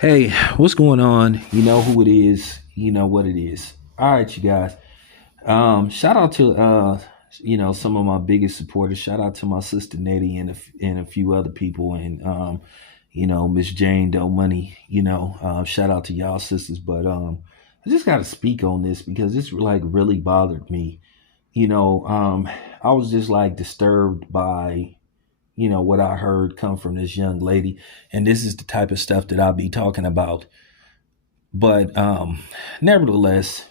Hey, what's going on? You know who it is. You know what it is. All right, you guys. Shout out to some of my biggest supporters. Shout out to my sister Nettie and a few other people and Miss Jane Doe Money. Shout out to y'all sisters. But I just got to speak on this because this like really bothered me. I was just like disturbed by what I heard come from this young lady, and this is the type of stuff that I'll be talking about. But nevertheless,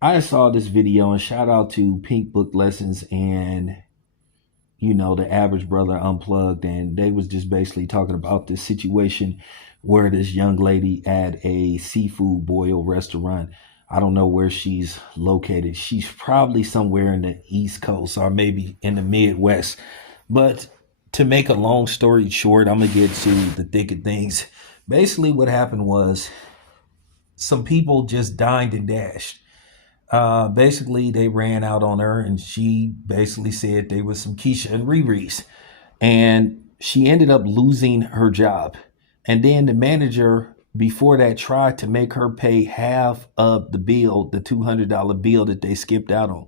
I saw this video and shout out to Pink Book Lessons and the Average Brother Unplugged, and they was just basically talking about this situation where this young lady at a seafood boil restaurant. I don't know where she's located. She's probably somewhere in the East Coast or maybe in the Midwest. But to make a long story short, I'm gonna get to the thick of things. Basically, what happened was some people just dined and dashed. Basically, they ran out on her, and she basically said they was some Keisha and ReRe's, and she ended up losing her job. And then the manager before that tried to make her pay half of the bill, the $200 bill that they skipped out on.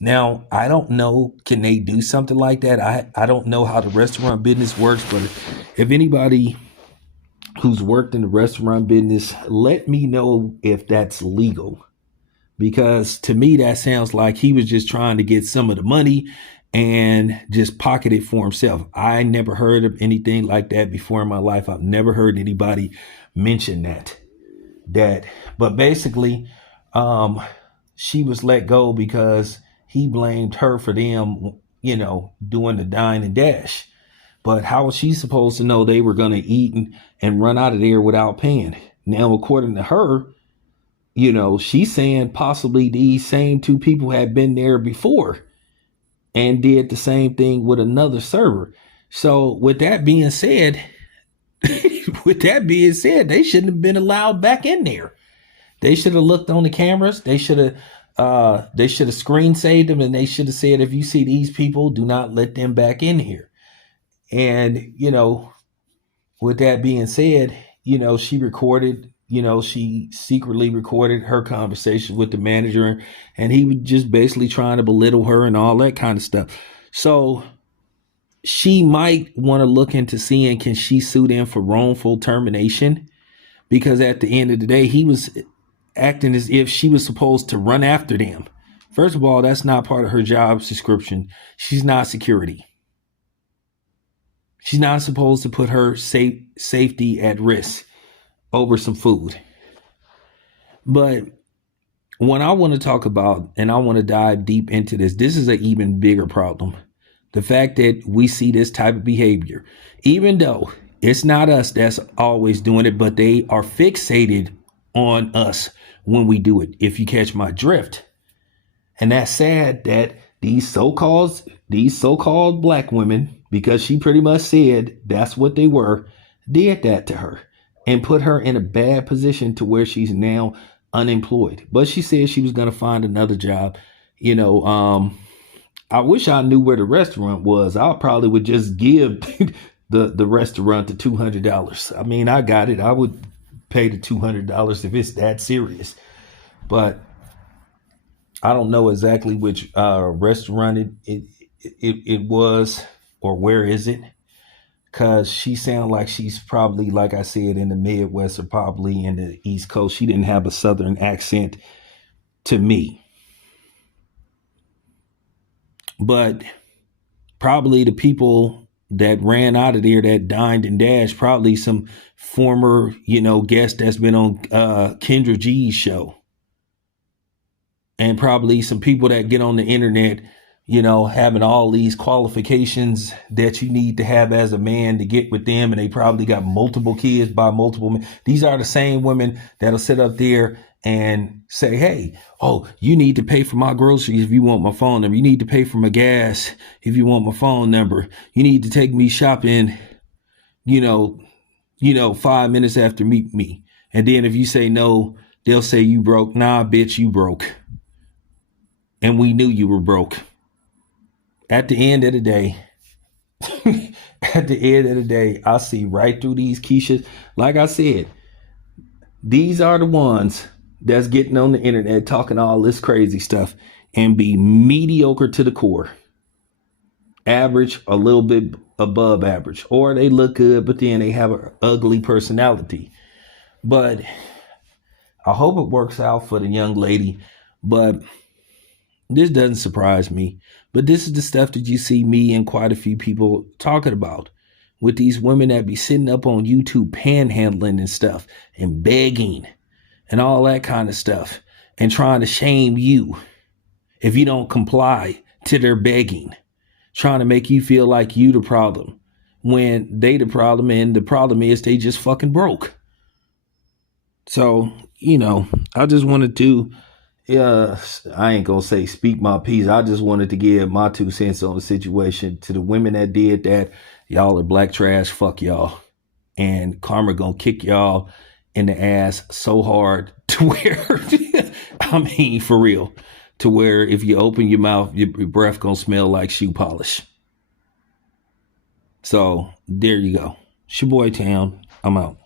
Now, I don't know, can they do something like that? I don't know how the restaurant business works, but if anybody who's worked in the restaurant business, let me know if that's legal. Because to me, that sounds like he was just trying to get some of the money and just pocket it for himself. I never heard of anything like that before in my life. I've never heard anybody mention that. But basically, she was let go because he blamed her for them, doing the dine and dash. But how was she supposed to know they were going to eat and run out of there without paying? Now, according to her, she's saying possibly these same two people had been there before and did the same thing with another server. So with that being said, they shouldn't have been allowed back in there. They should have looked on the cameras. They should have screen saved them, and they should have said, if you see these people, do not let them back in here. And, with that being said, she secretly recorded her conversation with the manager, and he was just basically trying to belittle her and all that kind of stuff. So she might want to look into seeing, can she sue them for wrongful termination? Because at the end of the day, he was acting as if she was supposed to run after them. First of all, that's not part of her job description. She's not security. She's not supposed to put her safety at risk over some food. But what I want to talk about, and I want to dive deep into this is an even bigger problem. The fact that we see this type of behavior, even though it's not us that's always doing it, but they are fixated on us when we do it, if you catch my drift. And that's sad that these so-called black women, because she pretty much said that's what they were, did that to her and put her in a bad position to where she's now unemployed. But she said she was going to find another job. I wish I knew where the restaurant was. I probably would just give the restaurant the $200. I mean, I got it. I would pay the $200 if it's that serious. But I don't know exactly which restaurant it was or where is it. Because she sounded like she's probably, like I said, in the Midwest or probably in the East Coast. She didn't have a Southern accent to me. But probably the people that ran out of there that dined and dashed, probably some former, guest that's been on Kendra G's show. And probably some people that get on the internet, having all these qualifications that you need to have as a man to get with them. And they probably got multiple kids by multiple men. These are the same women that'll sit up there and say, hey, you need to pay for my groceries if you want my phone number. You need to pay for my gas if you want my phone number. You need to take me shopping, 5 minutes after meet me. And then if you say no, they'll say you broke. Nah, bitch, you broke. And we knew you were broke. At the end of the day, I see right through these Keishas. Like I said, These are the ones that's getting on the internet talking all this crazy stuff and be mediocre to the core. Average, a little bit above average. Or they look good, but then they have an ugly personality. But I hope it works out for the young lady. But this doesn't surprise me. But this is the stuff that you see me and quite a few people talking about. With these women that be sitting up on YouTube panhandling and stuff and begging and all that kind of stuff and trying to shame you if you don't comply to their begging, trying to make you feel like you the problem when they the problem, and the problem is they just fucking broke. So, I just wanted to, I ain't gonna say speak my piece. I just wanted to give my 2 cents on the situation. To the women that did that, y'all are black trash, fuck y'all. And karma gonna kick y'all in the ass so hard to where, I mean, for real, to where if you open your mouth, your breath gonna smell like shoe polish. So there you go. It's your boy Town. I'm out.